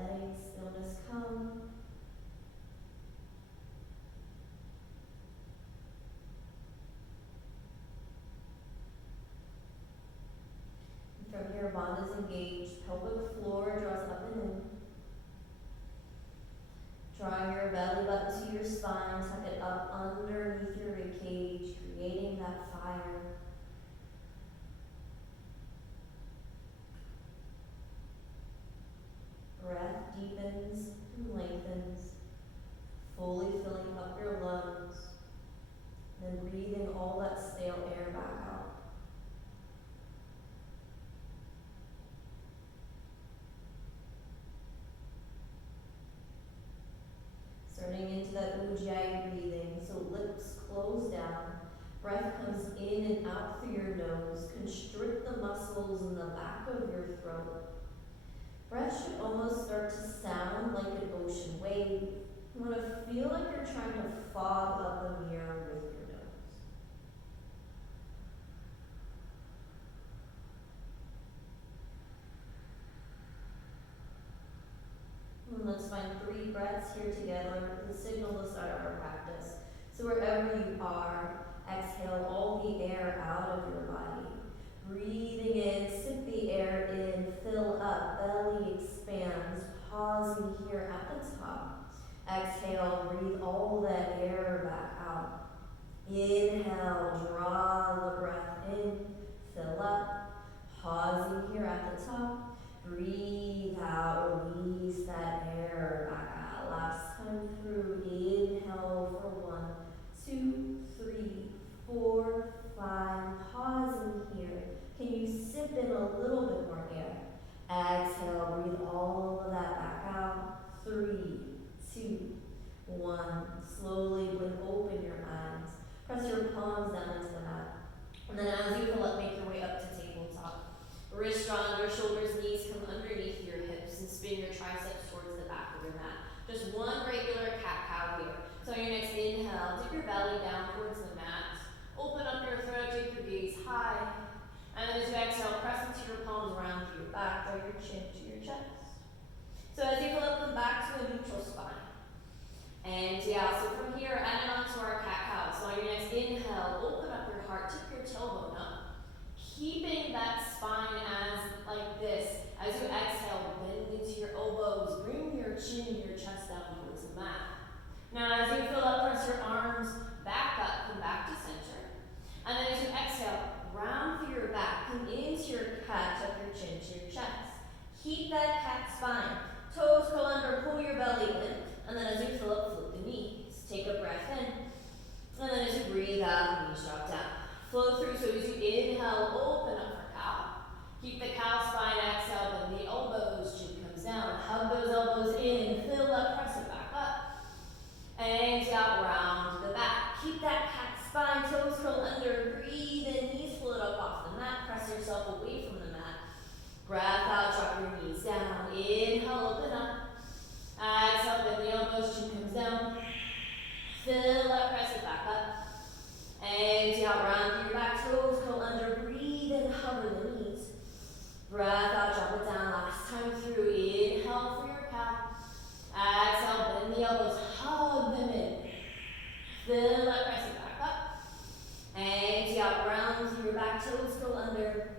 letting stillness come. From here, bandhas engaged, pelvic floor draws up and in. Drawing your belly button to your spine, tuck it up underneath your rib cage, creating that fire. Breath deepens and lengthens, fully filling up your lungs, then breathing all that stale air back out. Starting into that ujjayi breathing, so lips close down, breath comes in and out through your nose, constrict the muscles in the back of your throat. Breath should almost start to sound like an ocean wave. You want to feel like you're trying to fog up a mirror with your nose. And let's find 3 breaths here together, the signal to start our practice. So wherever you are, exhale all the air out of your body. Breathing in, sip the air in, fill up, belly expands, pausing here at the top. Exhale, breathe all that air back out. Inhale, draw the breath in, fill up, pausing here at the top. Breathe out, release that air back out. Last time through, inhale for 1, 2, 3, 4, 5, pausing here. Can you sip in a little bit more air? Exhale, breathe all of that back out. 3, 2, 1. Slowly blink open your eyes. Press your palms down into the mat. And then as you fill up, make your way up to tabletop. Wrists drawn under shoulders, knees come underneath your hips, and spin your triceps towards the back of your mat. Just one regular cat-cow here. So on your next inhale, dip your belly down towards the mat. Open up your throat, take your gaze high. And then as you exhale, press into your palms around your back, draw your chin to your chest. So as you fill up, come back to a neutral spine. And yeah, so from here, add it onto our cat-cow. So on your next inhale, open up your heart, tip your tailbone up. Keeping that spine as like this. As you exhale, bend into your elbows, bring your chin and your chest down towards the mat. Now as you fill up, press your arms back up, come back to center. And then as you exhale, round through your back, come into your cat, tuck your chin to your chest. Keep that cat spine. Toes curl under, pull your belly in. And then as you fill up, float the knees. Take a breath in. And then as you breathe out, the knees drop down. Flow through, so as you inhale, open up for cow. Keep the cow spine, exhale, bend the elbows, chin comes down. Hug those elbows in, fill up, press it back up. And out, round the back. Keep that cat spine, toes curl under, breathe in, knees float up off the mat, press yourself away from the mat. Breath out, drop your knees down. Inhale, open up. Exhale, bend the elbows, chin comes down. Fill up, press it back up. And out, round through your back, toes curl under, breathe in, hover the knees. Breath out, drop it down, last time through. Inhale for your cow. Exhale, bend the elbows, hug them in. Fill up, press it back up. And out, round through your back, toes curl under.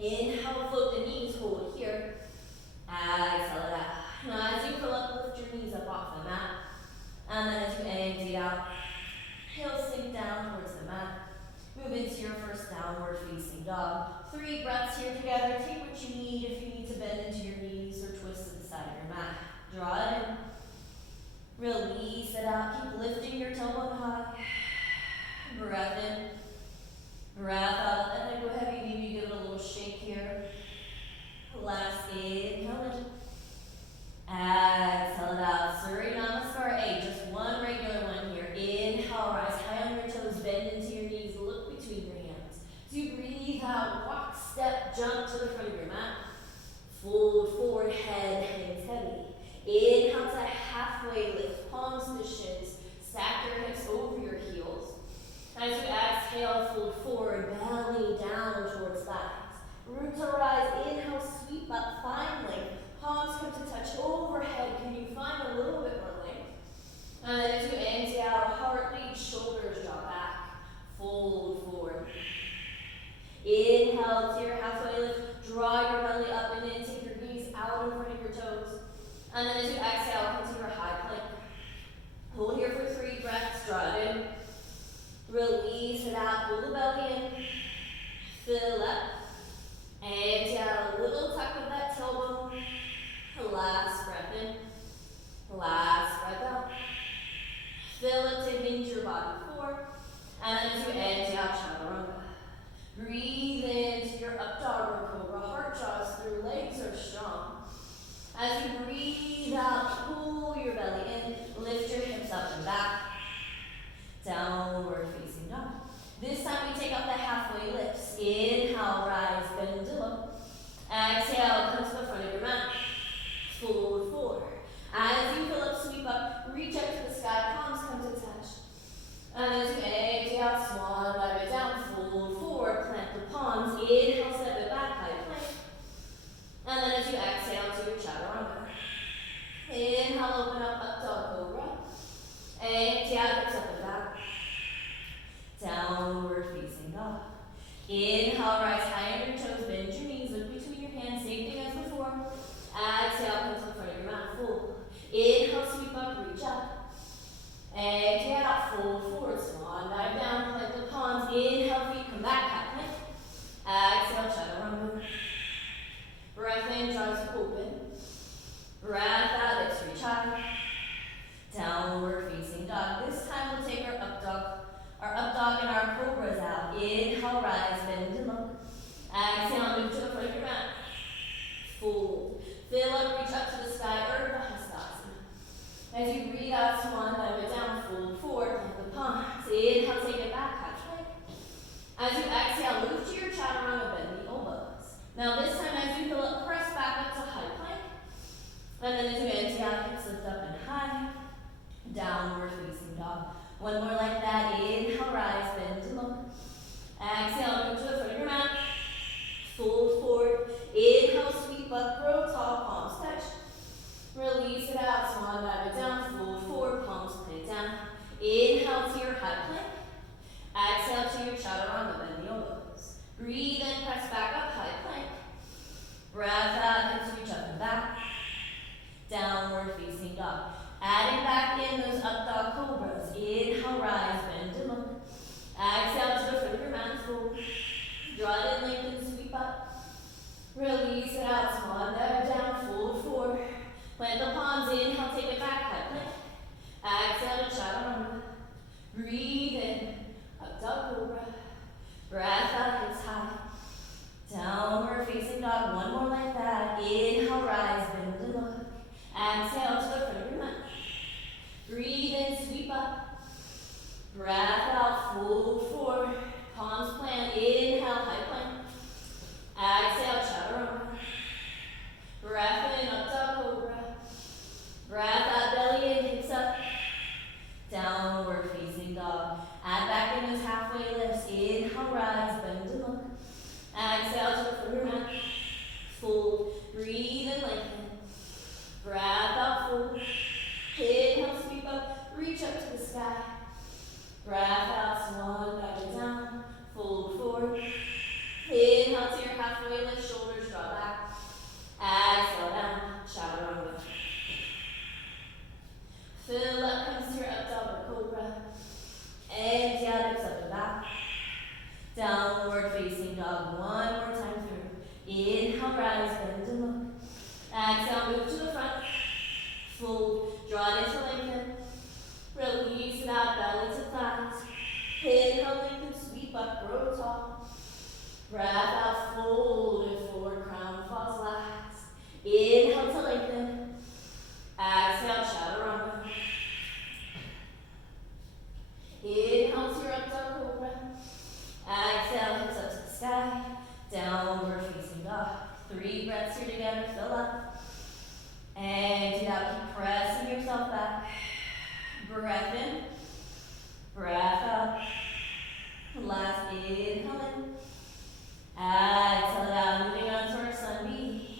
Inhale, float the knees, hold here. Exhale it out. Now as you fill up, lift your knees up off the mat. And then as you empty it out, heels sink down towards the mat. Move into your first downward facing dog. 3 breaths here together. Take what you need. If you need to bend into your knees or twist to the side of your mat. Draw it in. Release it out. Keep lifting your tailbone high. Breath in. Breath out. Let that head go heavy. Maybe give it a little shake here. Last inhale in. Exhale it out. Surya Namaskar A. Just one regular one here. Inhale, rise high on your toes, bend into your knees, look between your hands. As you breathe out, walk, step, jump to the front of your mat. Fold forward, head hangs heavy. Inhale to halfway lift, palms to shins. Stack your hips over your heels. As you exhale, fold forward, belly down towards thighs. Root to rise, inhale, sweep up, find length. Palms come to touch overhead. Inhale to your halfway lift. Draw your belly up and in. Take your knees out in front of your toes. And then as you exhale, come to your high plank. Hold here for 3 breaths. Draw it in. Release it out. Pull the belly in. Fill up. And down. A little tuck of that tailbone. Last breath in. Last breath out. Fill it to hinge your body 4. And as you exhale, chaturanga. Breathe into your up dog or cobra. Heart draws through. Legs are strong. As you breathe out, pull your belly in. Lift your hips up and back. Downward facing dog. This time we take out the halfway lifts. Inhale, rise, bend to look. Exhale, come to the front of your mat. Forward, forward. As you fill up, sweep up, reach up to the sky, palms come to touch. And as you exhale, swan dive it down, forward, forward, plant the palms. Inhale, step it back, high plank. And then as you exhale to your chaturanga. Inhale, open up dog cobra. Exhale, hips up and back. Downward facing dog. Inhale, rise high on your toes, bend your knees, look between your hands, same thing as before. Exhale, come to the front of your mat, full. Inhale, sweep up, reach up. Exhale, full forward, swan dive down, plant the palms. Inhale, feet come back, high plank. Exhale, chaturanga. Breath in, jaws open. Breath out, hips reach high. Downward facing dog. This time we'll take our up dog and our cobras out. Inhale, rise, bend and look. Exhale, move to the front of your mat. Fold. Fill up, reach up to the sky, Urdhva Hastasana. As you breathe out, swan dive it down, fold forward, plant the palms. Inhale, take it back, high plank. As you exhale, move to your chaturanga, bend the elbows. Now this time as you fill up, press back up to high plank. And then as you exhale, hips lift up and high. Downward facing dog. One more like that. Inhale, rise, bend and look. Exhale, move to the front of your mat. Fold forward. Inhale, sweep up, grow tall, palms touch. Release it out, swan dive it down, fold forward, palms plant down. Inhale to your high plank. Exhale to your chaturanga, bend the elbows. Breathe in, press back up, high plank. Breath out, hips reach up and back. Downward facing dog. Adding back in those up dog cobras. Inhale, rise, bend and look. Exhale to the front of your mat, fold. Draw it in, lengthen, sweep up. Release it out, swan dive down, fold forward. Plant the palms, inhale, take it back, high plank. Exhale to chaturanga. Breathe in, up dog cobra. Breath out, hips high. Downward facing dog, one more like that. Inhale, rise, bend and look. Exhale to the front of your mat. Breathe in, sweep up. Breath out, fold forward. Palms plant, inhale, high plank. Exhale, chaturanga. Breath in, up dog cobra. Breath out, belly in, hips up. Downward facing dog. Add back in those halfway lifts. Inhale, rise, bend and look. Exhale to the front of your mat. Fold. Breathe and lengthen. Breath out, fold. Inhale, sweep up. Reach up to the sky. Breath out, swan dive it down. Fold forward. Inhale to your halfway lift. Shoulders draw back. Exhale down. Chaturanga. Fill up, comes to your up dog or cobra. Exhale, hips up and back. Downward facing dog. One more time through. Inhale, rise, bend and look. Exhale, move to the front. Fold, draw it into lengthen. Release it out, belly to thighs. Inhale, lengthen, sweep up, grow tall. Breath out, fold it forward, crown falls last. Inhale to lengthen. Exhale, chaturanga. Inhale to your up dog cobra. Exhale, hips up to the sky. Downward facing dog. 3 breaths here together, fill up. Exhale, keep pressing yourself back. Breath in. Breath out. Last inhale in. Exhale down, moving on to our sun B.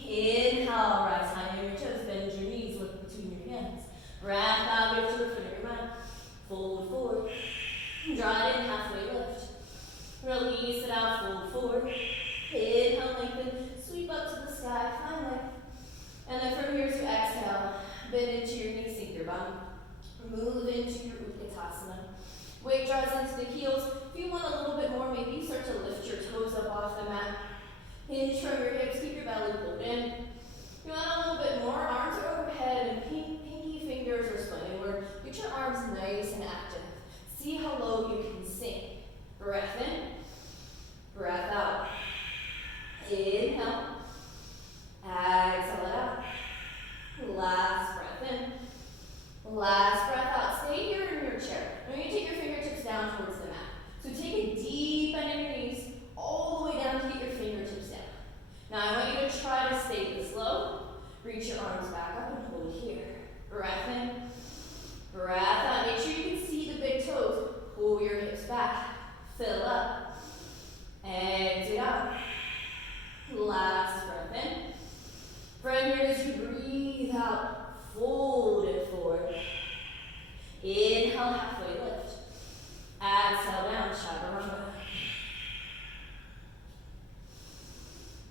Inhale, rise high on your toes, bend your knees, look between your hands. Breath out, move to the front of your mat. Fold forward. Draw it in, halfway lift. Release it out, fold forward. lengthen, sweep up to the sky, find length. And then from here as you exhale, bend into your knees, sink your bum. Move into your Utkatasana. Weight draws into the heels. If you want a little bit more, maybe you start to lift your toes up off the mat. Hinge from your hips, keep your belly pulled in. If you want a little bit more, arms are overhead and pinky fingers are splitting inward. Get your arms nice and active. See how low you can sink. Breath in, breath out. Inhale, exhale it out. Last breath in, last breath out. Stay here in your chair. Now you're going to take your fingertips down towards the mat. So take a deep bend in your knees, all the way down to get your fingertips down. Now I want you to try to stay this low. Reach your arms back up and hold here. Breath in, breath out. Make sure you can see the big toes. Pull your hips back. Fill up. Exit out. Last breath in. From here as you breathe out, fold it forward. Inhale, halfway lift. Exhale down, chaturanga.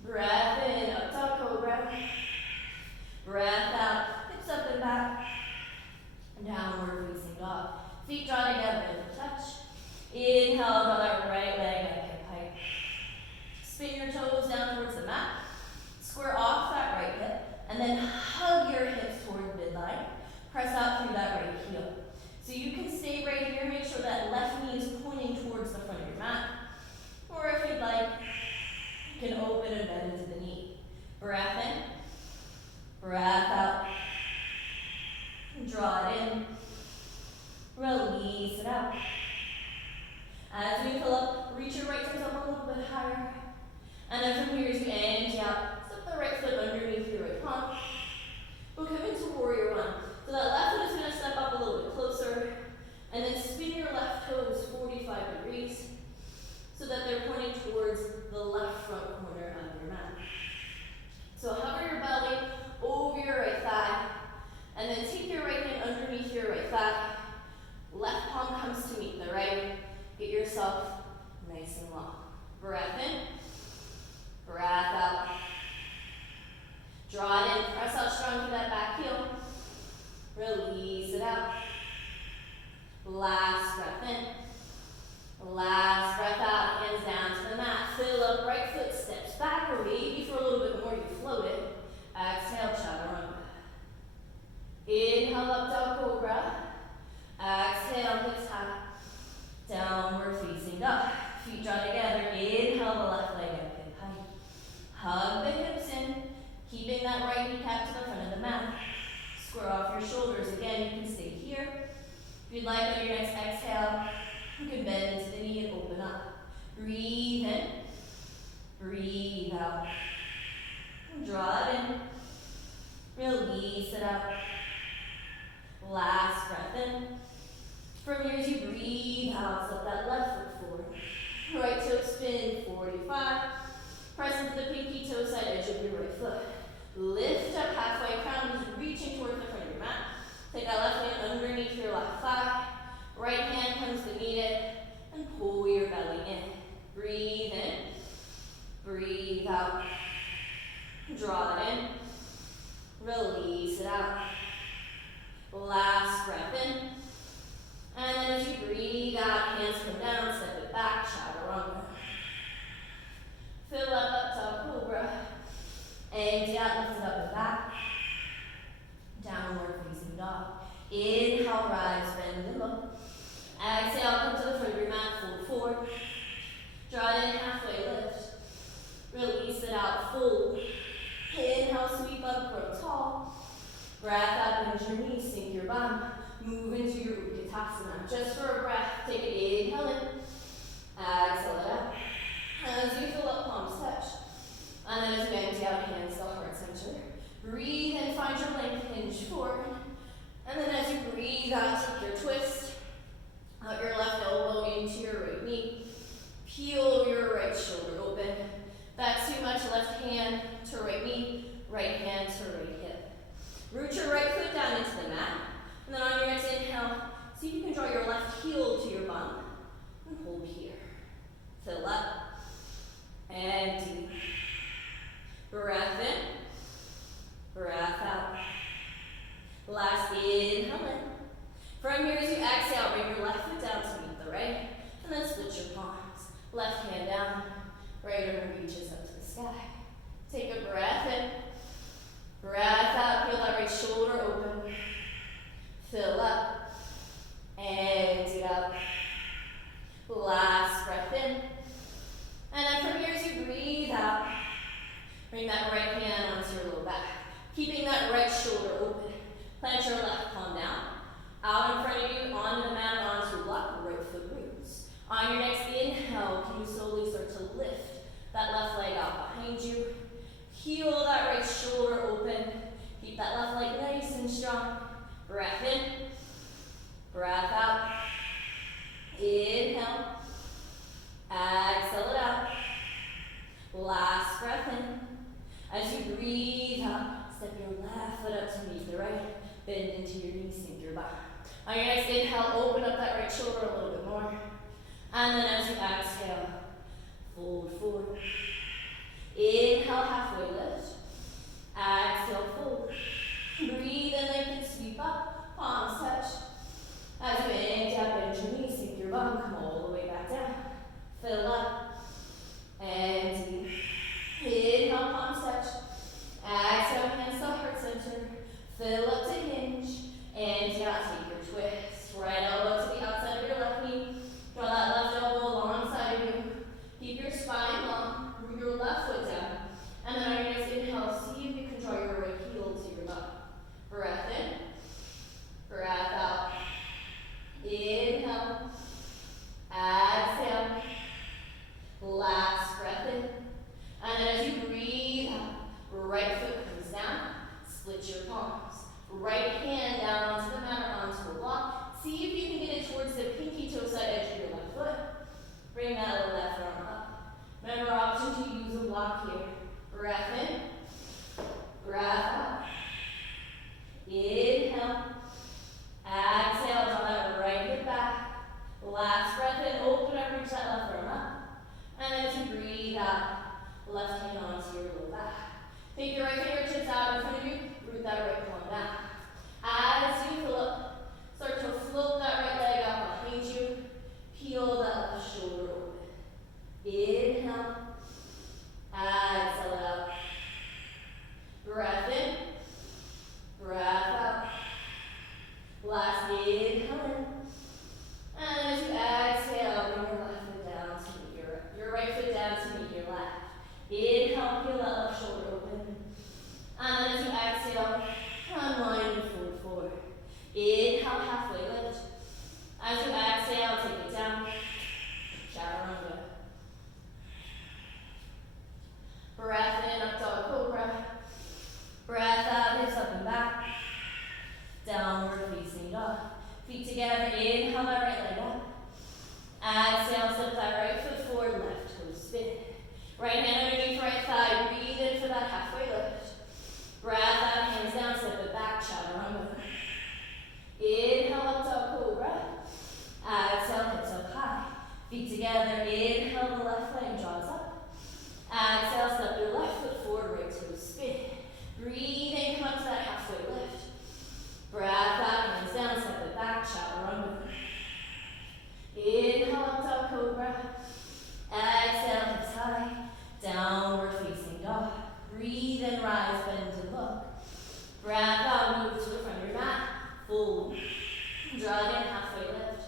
Breath in, up dog cobra. Breath out, hips up and back. Downward facing dog. Feet draw together, touch. Inhale, draw that right leg up hip height. Spin your toes down towards the mat. Square off that right hip. And then hug your hips toward midline. Press out through that right heel. So you can stay right here. Make sure that left knee is pointing towards the front of your mat. Or if you'd like, you can open and bend into the knee. Breath in. Breath out. Draw it in. Release it out. As we fill up, reach your right toes up a little bit higher. And then from here as you empty out, step the right foot underneath your right palm. We'll come into warrior one. So that left foot is going to step up a little bit closer. And then spin your left toes 45 degrees so that they're pointing towards the left front corner of your mat. So hover your belly over your right thigh. And then take your right hand underneath your right thigh. Left palm comes to meet the right. Get yourself nice and long. Breath in. Breath out. Draw it in. Press out strong through that back heel. Release it out. Last breath in. Last breath out. Hands down to the mat. Fill up. Right foot steps back, or maybe for a little bit more you float it. Exhale, chaturanga. Inhale, up dog cobra. Exhale, hips high. Downward facing dog. Feet draw together. Inhale, the left leg up hip height. Hug the hips in, keeping that right kneecap to the front of the mat. Square off your shoulders. Again, you can stay here. If you'd like, on your next exhale, you can bend into the knee and open up. Breathe in. Breathe out. Draw it in. Release it out. Last breath in. From here as you breathe out, step that left foot forward. Right toe spin 45. Press into the pinky toe side edge of your right foot. Lift up halfway, crown is reaching towards the front of your mat. Take that left hand underneath your left thigh. Right hand comes to meet it. And pull your belly in. Breathe in. Breathe out. Draw it in. Release it out. Last breath in. And then as you breathe out, hands come down, step it back, chaturanga. Fill up dog cobra. Empty out, lift it up and back. Downward facing dog. Inhale, rise, bend and look. Exhale, come to the front of your mat, fold forward. Draw it in, halfway lift. Release it out, fold. Inhale, sweep up, grow tall. Breath out, bend your knees, sink your bum. Move into your Utkatasana. Just for a breath, take an inhale in. Exhale it out. As you fill up, palms touch. And then as you empty out, hands to heart center. Breathe and find your length, hinge forward. And then as you breathe out, take your twist. Out your left elbow into your right knee. Peel your right shoulder open. If that's too much, left hand to right knee, right hand to right hip. Root your right foot down into the mat. And then on your next inhale, see if you can draw your left heel to your bum. And hold here. Fill up. Empty. Take a breath in. Breath out. Feel that right shoulder open. Fill up. Empty out. Last breath in. And then from here as you breathe out, bring that right hand onto your low back. Keeping that right shoulder open. Plant your left palm down. Out in front of you, onto the mat, onto your block, right foot roots. On your next inhale, can you slowly start to lift that left leg out behind you. Heel that right shoulder open. Keep that left leg nice and strong. Breath in. Breath out. Inhale. Exhale it out. Last breath in. As you breathe out, step your left foot up to meet the right. Bend into your knees, sink your back. On your next inhale, open up that right shoulder a little bit more. And then as you exhale, fold forward. Inhale, halfway lift. Exhale, fold. Breathe in, lengthen, sweep up. Palms touch. As you inhale, bend your knees, sink your bum, come all the way back down. Fill up. Empty. Inhale, palms touch. Exhale, hands to heart center. Fill up to hinge. Empty out, take your twist. Right elbow to the outside of your left knee. Draw that left elbow alongside of you. Keep your spine long. Bring your left foot down. And then on your next inhale, see if you can draw your right heel to your butt. Breath in. Breath out. Inhale. Exhale. Last breath in. And then as you breathe out, right foot comes down. Split your palms. Right hand down onto the mat or onto the block. See if you can get it towards the pinky toe side edge of your left foot. Bring that left arm up. Remember, option to use a block here. Breath in. Breath out. Inhale. Exhale, draw that right hip back. Last breath in, open up, reach that left arm up. And then as you breathe out, left hand onto your low back. Take your right fingertips out in front of you, root that right palm down. As you fill up, start to float that right leg out behind you. Peel that left shoulder open. Inhale. Exhale it out. Breath in. Breath out. Last inhale in. And as you exhale, bring your left foot down to meet your right foot down to meet your left. Inhale, peel that left shoulder open. And then as you exhale, unwind and fold forward. Inhale, halfway lift. As you exhale, take it down. Chaturanga. Breath in, up dog cobra. Breath out, hips up and back. Downward facing dog. Feet together, inhale that right leg up. Exhale, step that right foot forward, left toe spin. Right hand underneath right thigh, breathe in for that halfway lift. Breath out, hands down, step it back, chaturanga. Inhale, up dog cobra. Exhale, hips up high. Feet together, inhale, the left leg draws up. Exhale, step your left foot forward, right toe spin. Breathe in, come up to that halfway lift. Breath out, hands down, step it back, chaturanga. Inhale, up dog cobra. Exhale, hips high. Downward facing dog. Breathe in, rise, bend and look. Breath out, move to the front of your mat. Fold. Draw it in, halfway lift.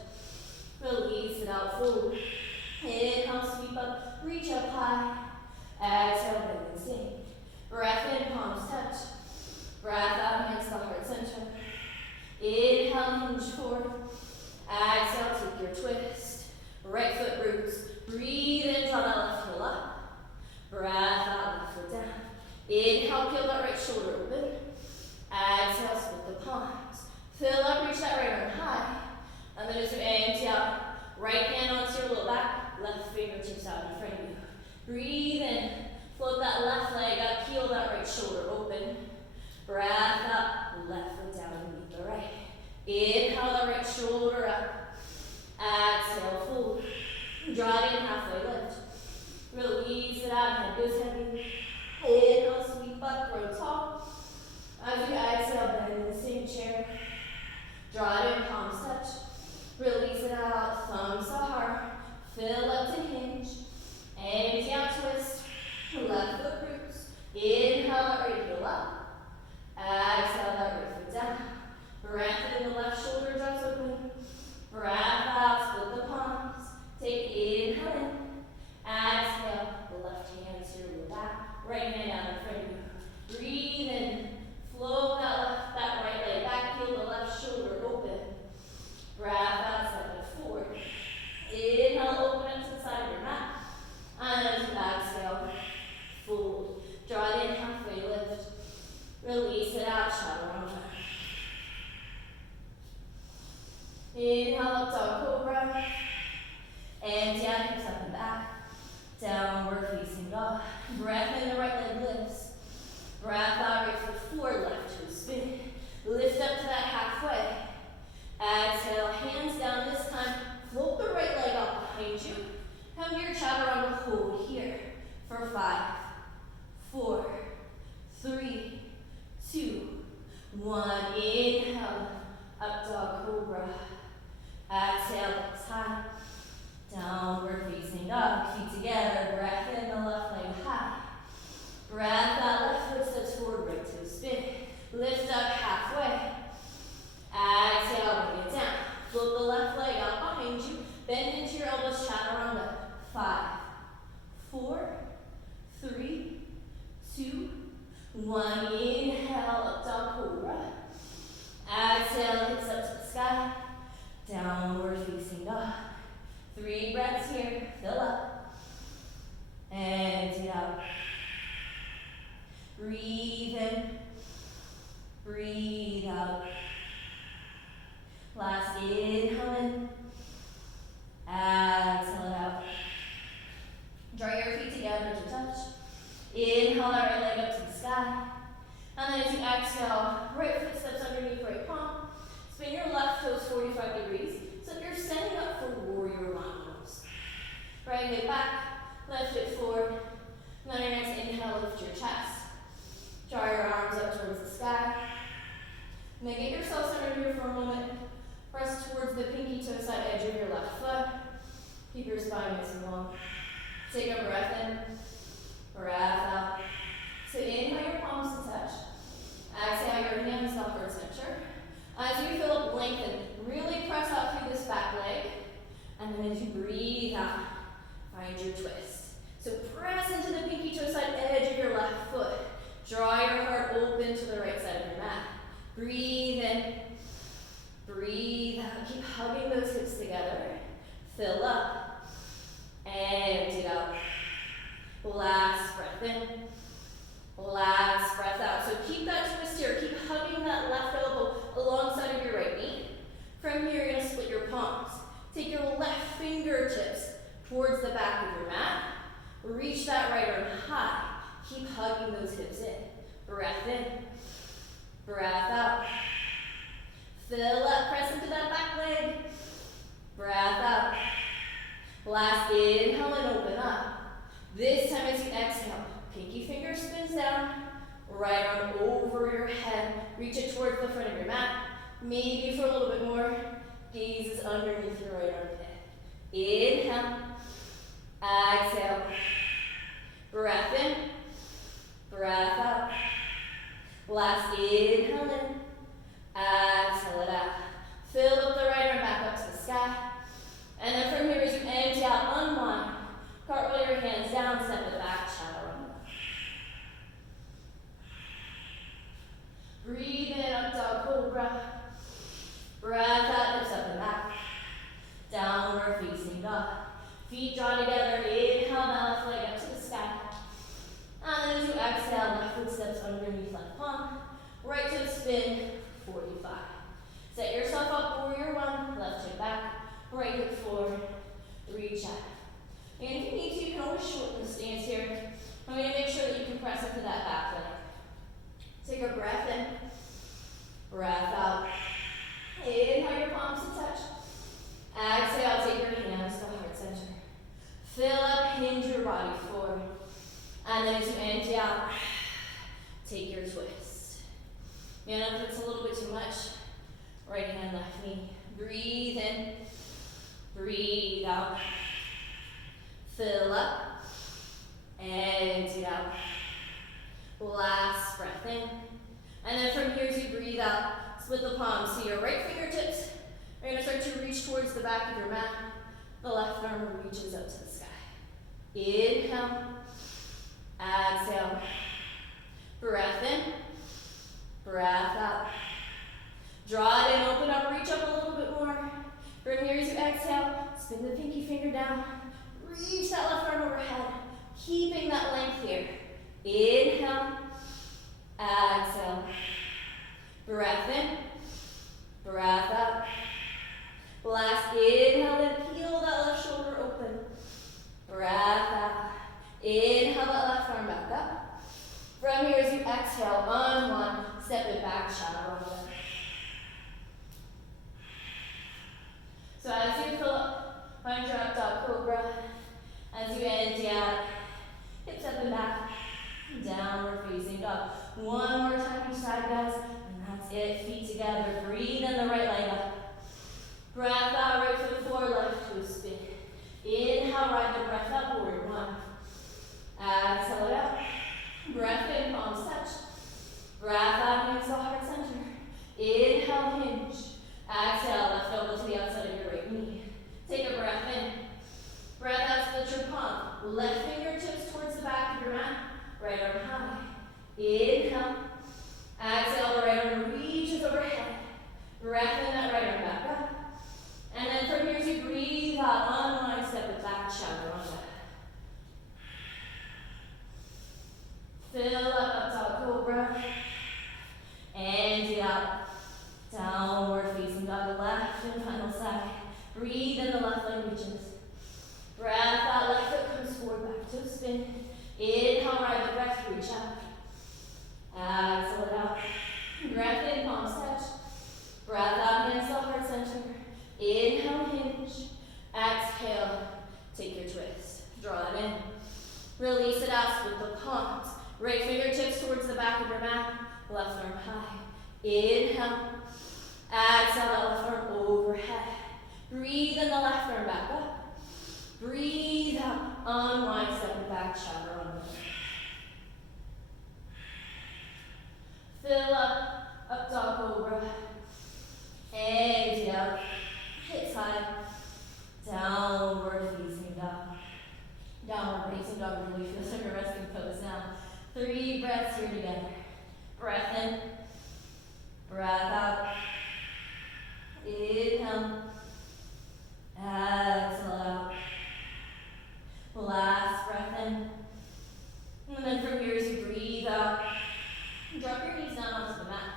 Release it out, fold. Inhale, sweep up, reach up high. Exhale, bend and sink. Breath in, palms touch. Breath out, hands to heart center. Inhale, hinge forward. Exhale, take your twist. Right foot roots. Breathe in, draw that left heel up. Breath out, left foot down. Inhale, peel that right shoulder open. Exhale, split the palms. Fill up, reach that right arm high. And then as you empty out, right hand onto your low back, left fingertips out in front of you. Breathe in, float that left leg up, peel that right shoulder open. Breath up, left foot down and meet the right. Inhale the right shoulder up. Exhale, fold. Draw it in, halfway lift. Release it out, head goes heavy. Inhale, sweep up, grow tall. As you exhale, bend in the same chair. Draw it in, palms touch. Release it out, thumbs to heart. Fill up to hinge. Empty out, twist. Left foot roots. Breathe in. Breathe out. Last inhale in. Exhale it out. Draw your feet together to touch. Inhale that right leg up to the sky. And then as you exhale, right foot steps underneath right palm. Spin your left toes 45 degrees. So if you're setting up for warrior one pose. Right hip back, left hip forward. And then your next inhale, lift your chest. Draw your arms up towards the sky. And then get yourself centered here for a moment. Press towards the pinky toe side edge of your left foot. Keep your spine nice and long. Take a breath in. Breath out. So inhale your palms to touch. Exhale your hands to upward center. As you feel up, lengthen. Really press out through this back leg. And then as you breathe out, find your twist. So press into the pinky toe side edge of your left foot. Draw your heart open to the right side of your mat. Breathe in. Breathe out. Keep hugging those hips together. Fill up. Empty out. Last breath in. Last breath out. So keep that twist here. Keep hugging that left elbow alongside of your right knee. From here, you're going to split your palms. Take your left fingertips towards the back of your mat. Reach that right arm high. Keep hugging those hips in. Breath in. Breath out. Fill up. Press into that back leg. Breath out. Last inhale and open up. This time as you exhale, pinky finger spins down. Right arm over your head. Reach it towards the front of your mat. Maybe for a little bit more. Gaze is underneath your right armpit. Inhale. Exhale. Breath in. Breath out. Last inhale in. Exhale it out. Fill up the right arm back up to the sky. And then from here as you empty out, unwind. Cartwheel your hands down, step it back, chaturanga. Breathe in, up dog cobra. Breath out, hips up and back. Downward facing dog. Feet draw together, inhale, that left leg up to the sky. And then as you exhale, left foot steps underneath left palm. Right toe spin, 45. Set yourself up, warrior one, left hip back, right hip forward, reach out. And if you need to, you can always shorten the stance here. I'm going to make sure that you can press into that back leg. Take a breath in, breath out. Inhale your palms to touch. Exhale, take your hands to heart center. Fill up, hinge your body forward. And then as you empty out, take your twist. And if it's a little bit too much, right hand, left knee. Breathe in, breathe out. Fill up, empty out. Last breath in. And then from here as you breathe out, split the palms. So your right fingertips are going to start to reach towards the back of your mat. The left arm reaches up to the sky. Inhale. Exhale. Breath in. Breath out. Draw it in, open up, reach up a little bit more. From here as you exhale, spin the pinky finger down. Reach that left arm overhead, keeping that length here. Inhale. Exhale. Breath in. Breath out. Last inhale, then peel that left shoulder open. Breath out. Inhale that left arm back up. From here as you exhale, unwind, step it back, chaturanga. So as you fill up, find your up dog cobra. As you empty out, hips up and back, downward facing dog. One more time each side, guys, and that's it. Feet together, breathe in the right leg up. Breath out, right foot forward, left toe spin. Inhale, ride the breath up, forward one. Exhale it out. Breath in, palms touch. Breath out, hands to heart center. Inhale, hinge. Exhale, left elbow to the outside of your right knee. Take a breath in. Breath out, split your palm. Left fingertips towards the back of your mat. Right arm high. Inhale. Exhale, the right arm reaches overhead. cobra. Empty it out. Downward facing dog, the left and final side. Breathe in, the left leg reaches. Breath out, left foot comes forward, back toe spin. Inhale, right the breath, reach out. Exhale it out. Breath in, palms touch. Breath out, hands to heart center. Inhale, hinge. Exhale, take your twist. Draw that in. Release it out, split the palms. Right fingertips towards the back of your mat. Left arm high. Inhale. Exhale, that left arm overhead. Breathe in, the left arm back up. Breathe out. Unwind, stepping back, chaturanga. Fill up dog cobra. Empty out. Hips high. Downward facing dog. Downward facing dog really feels like a resting pose now. 3 breaths here together. Breath in. Breath out. Inhale. Exhale out. Last breath in. And then from here as you breathe out, drop your knees down onto the mat.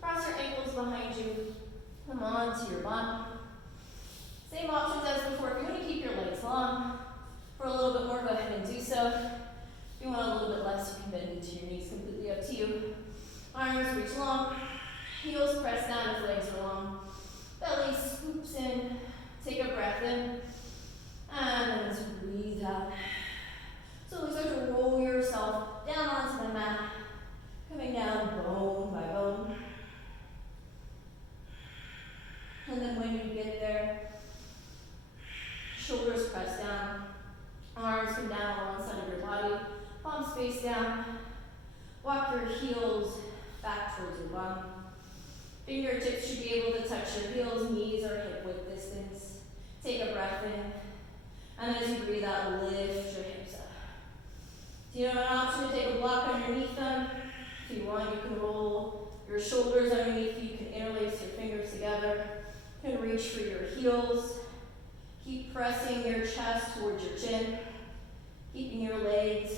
Cross your ankles behind you. Come on to your bum. Same options as before. If you want to keep your legs long for a little bit more, go ahead and do so. If you want a little bit less, you can bend into your knees, completely up to you. Arms reach long. Heels press down if legs are long. Belly scoops in. Take a breath in. And then as you breathe out, slowly start to roll yourself down onto the mat. Coming down bone by bone. And then when you get there, shoulders press down. Arms come down along the side of your body. Palms face down. Walk your heels back towards your bum. Fingertips should be able to touch your heels. Knees are hip width distance. Take a breath in. And as you breathe out, lift your hips up. If you have an option to take a block underneath them, if you want, you can roll your shoulders underneath you. You can interlace your fingers together. You can reach for your heels. Keep pressing your chest towards your chin. Keeping your legs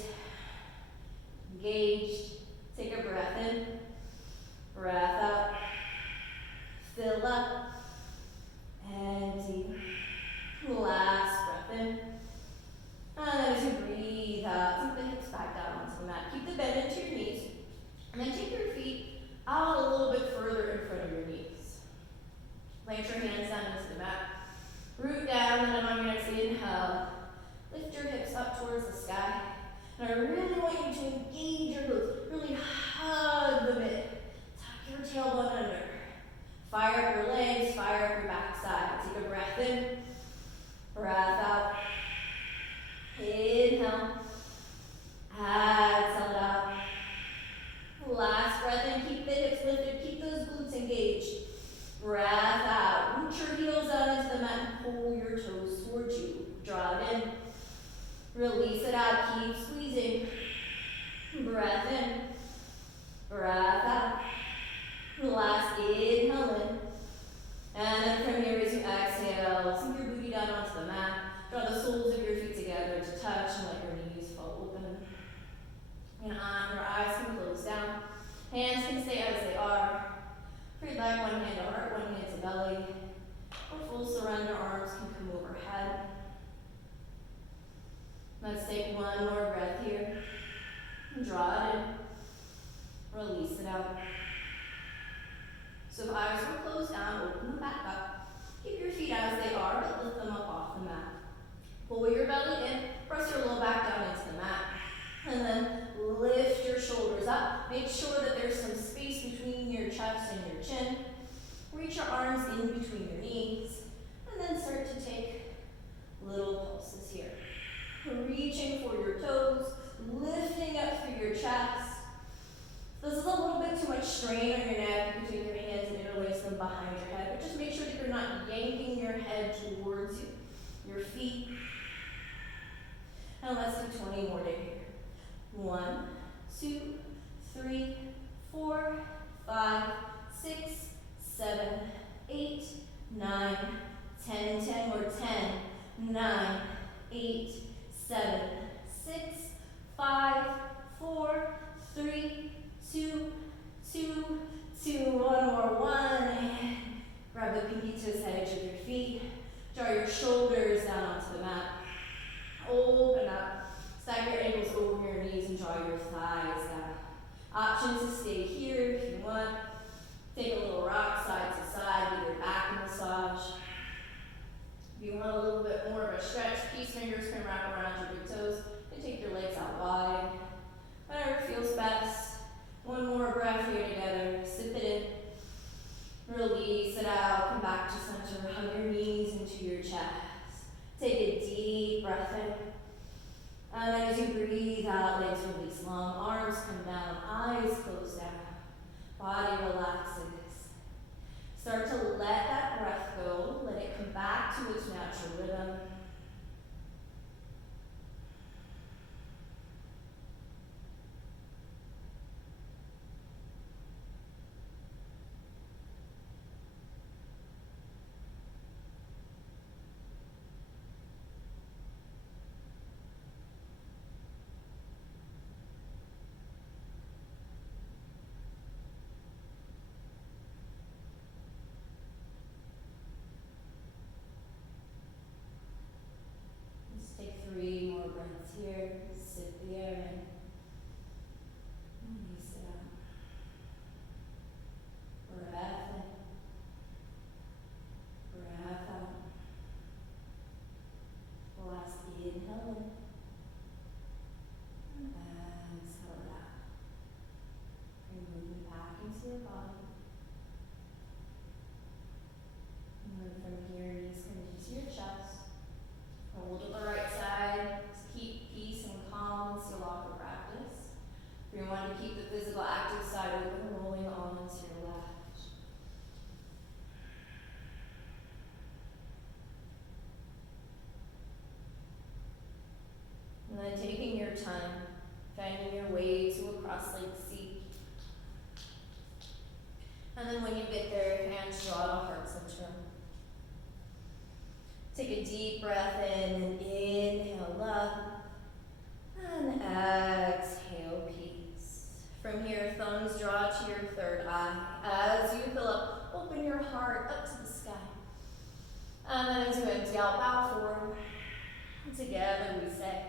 engaged. Take a breath in. Breath out. Fill up. Empty. Last breath in. And as you breathe out, take the hips back down onto the mat. Keep the bend into your knees. And then take your feet out a little bit further in front of your knees. Plant your hands down into the mat. Root down, and then on your next inhale, lift your hips up towards the sky. And I really want you to engage your glutes. Really hug the mid. Tuck your tailbone under. Fire up your legs, fire up your backside. Take a breath in. Breath out. Inhale. Exhale it out. Last breath in. Keep the hips lifted. Keep those glutes engaged. Breath out. Root your heels out into the mat and pull your toes towards you. Draw it in. Release it out. Keep squeezing. Breath in. Breath out. Last inhale in. And then from here as you exhale, sink your booty down onto the mat. Draw the soles of your feet together to touch and let your knees fall open. And your eyes can close down. Hands can stay as they are. If you'd like, one hand to heart, one hand to belly. Or full surrender, arms can come overhead. Let's take one more breath here. Draw it in. Release it out. So if eyes were closed down, open them back up. Keep your feet as they are, but lift them up off the mat. Pull your belly in, press your low back down into the mat. And then lift your shoulders up. Make sure that there's some space between your chest and your chin. Reach your arms in between your knees. And then start to take little pulses here. Reaching for your toes, lifting up through your chest. This is a little bit too much strain on your neck. You can take your hands and interlace them behind your head, but just make sure that you're not yanking your head towards your feet. And let's do 20 more to here. 1, 2, 3, 4, 5, 6, 7, 8, 9, 10, 10 more, 10, 9, 8, 7, 6, 5, 4, 3, 2, two, one more, one, and grab the pinky toes, edge of your feet. Draw your shoulders down onto the mat. Open up. Stack your ankles over your knees and draw your thighs down. Option to stay here if you want. Take a little rock side to side, with your back massage. If you want a little bit more of a stretch, peace fingers can wrap around your big toes and take your legs out wide. Whatever feels best. One more breath here together. Sip it in. Release it out. Come back to center. Hug your knees into your chest. Take a deep breath in. And then as you breathe out, legs release long. Arms come down. Eyes close down. Body relaxes. Start to let that breath go. Let it come back to its natural rhythm. Let's take 3 more breaths here. Sip the air in. Release it out. Breath in. Breath out. Last inhale in. And exhale it out. Bring movement back into your body. And then from here, knees come into your chest. Roll to the right side. Just keep peace and calm and seal off the practice. If you want to keep the physical active side open, rolling on to your left. And then taking your time, finding your way to a cross-legged seat. And then when you get there, hands draw to heart center. Take a deep breath in and inhale up. And exhale, peace. From here, thumbs draw to your third eye. As you fill up, open your heart up to the sky. And then as you empty out, bow forward. And together we say,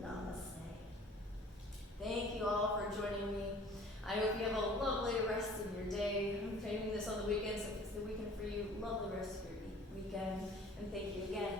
Namaste. Thank you all for joining me. I hope you have a lovely rest of your day. I'm filming this on the weekend, so if it's the weekend for you, lovely rest of your weekend. And thank you again.